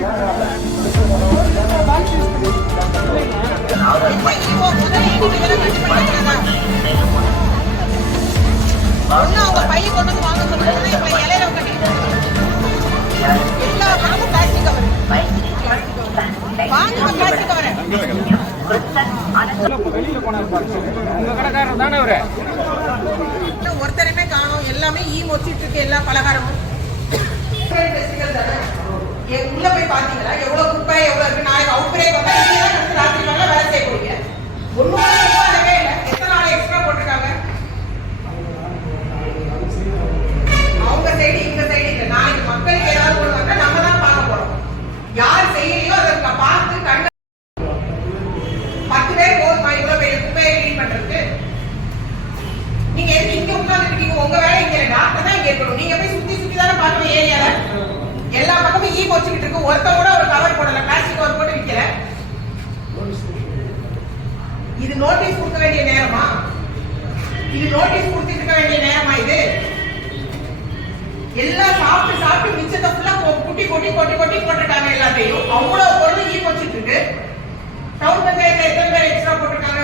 அவங்க பையன் கொண்டு வந்து வாங்க சொல்லுங்க. இப்ப இலையில கட்டி எல்லா பணமும் பிளாஸ்டிக் கவர் வாங்க பிளாஸ்டிக் கவர் ஒருத்தருமே காணும். எல்லாமே மொச்சிட்டு இருக்கு. எல்லா பலகாரமும் உள்ள போய் பாத்தீங்களா எவ்வளவு குப்பை எவ்வளவு இருக்கு. நாளைக்கு அவுட் பிரேக் வந்தா ராத்திரி வேலை செய்ய போறீங்க. ஒண்ணும் இல்லை. எத்தனை நாள் எக்ஸ்ட்ரா போட்டிருக்காங்க. அவங்க சைடு இந்த சைடு இல்லை. நாளைக்கு மக்களுக்கு ஏதாவது போடுவாங்க. நம்ம தான் பார்க்க போறோம். யார் செய்யலையோ அதை பார்த்து கண்டு 10 பேர் போதுமா இவ்வளவு பெரிய குப்பையை கிளீன் பண்றதுக்கு. நீங்க எதுக்கு இங்க உட்காந்துருக்கீங்க. உங்க வேலை இங்க டாக்டர் தான் இங்க இருக்கணும். நீங்க போய் சுத்தி சுத்தி தானே பார்க்கணும். ஏரியால எல்லா பக்கமும் வச்சுக்கிட்டு இருக்கு. ஒருத்த கூட ஒரு கவர் போடல. பிளாஸ்டிக் கவர் போட்டு விற்கிற. இது நோட்டீஸ் கொடுக்க வேண்டிய நேரமா? இது நோட்டீஸ் கொடுத்துட்டு இருக்க வேண்டிய நேரமா? இது எல்லாம் சாப்பிட்டு சாப்பிட்டு மிச்சத்தை ஃபுல்லா குட்டி கொட்டி கொட்டி கொட்டி போட்டிருக்காங்க. எல்லாத்தையும் அவ்வளவு பொருள் வச்சுட்டு இருக்கு. டவுன் பஞ்சாயத்துல எத்தனை பேர் எக்ஸ்ட்ரா போட்டிருக்காங்க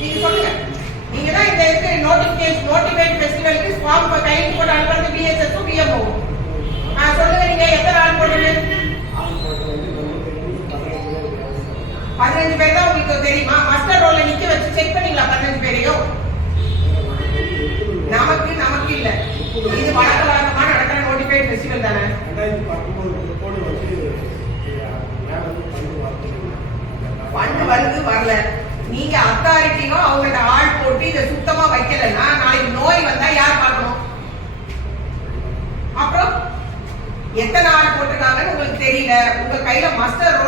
நீங்க சொல்லுங்க. நீங்க தான் இந்த இருக்கு நோட்டிஃபைட் ஃபெஸ்டிவலுக்கு ஃபார்ம் கையில் போட்டு அனுப்புறது பிஎஸ்எஸ் பிஎம்ஓ. சொல்லுங்க நீங்க எத்தனை ஆள் போடுறது? 15 பேர் தான் உங்களுக்கு தெரியுமா? மஸ்டர் ரோல்ல நிக்க வச்சு செக் பண்ணீங்களா 15 பேரையும்? நமக்கு இல்ல. இது வழக்கமா நடக்கிற நோட்டிஃபைட் ஃபெஸ்டிவல் தானே. 2018 வருது வரல. நீங்க அத்தாரிட்டியும் அவங்கள்ட்ட ஆள் போட்டு இதை சுத்தமா வைக்கலன்னா நாளைக்கு நோய் வந்தா யார் பார்க்கணும்? அப்புறம் எத்தனை ஆள் போட்டிருக்காங்கன்னு உங்களுக்கு தெரியல. உங்க கையில மஸ்டர் ரோல்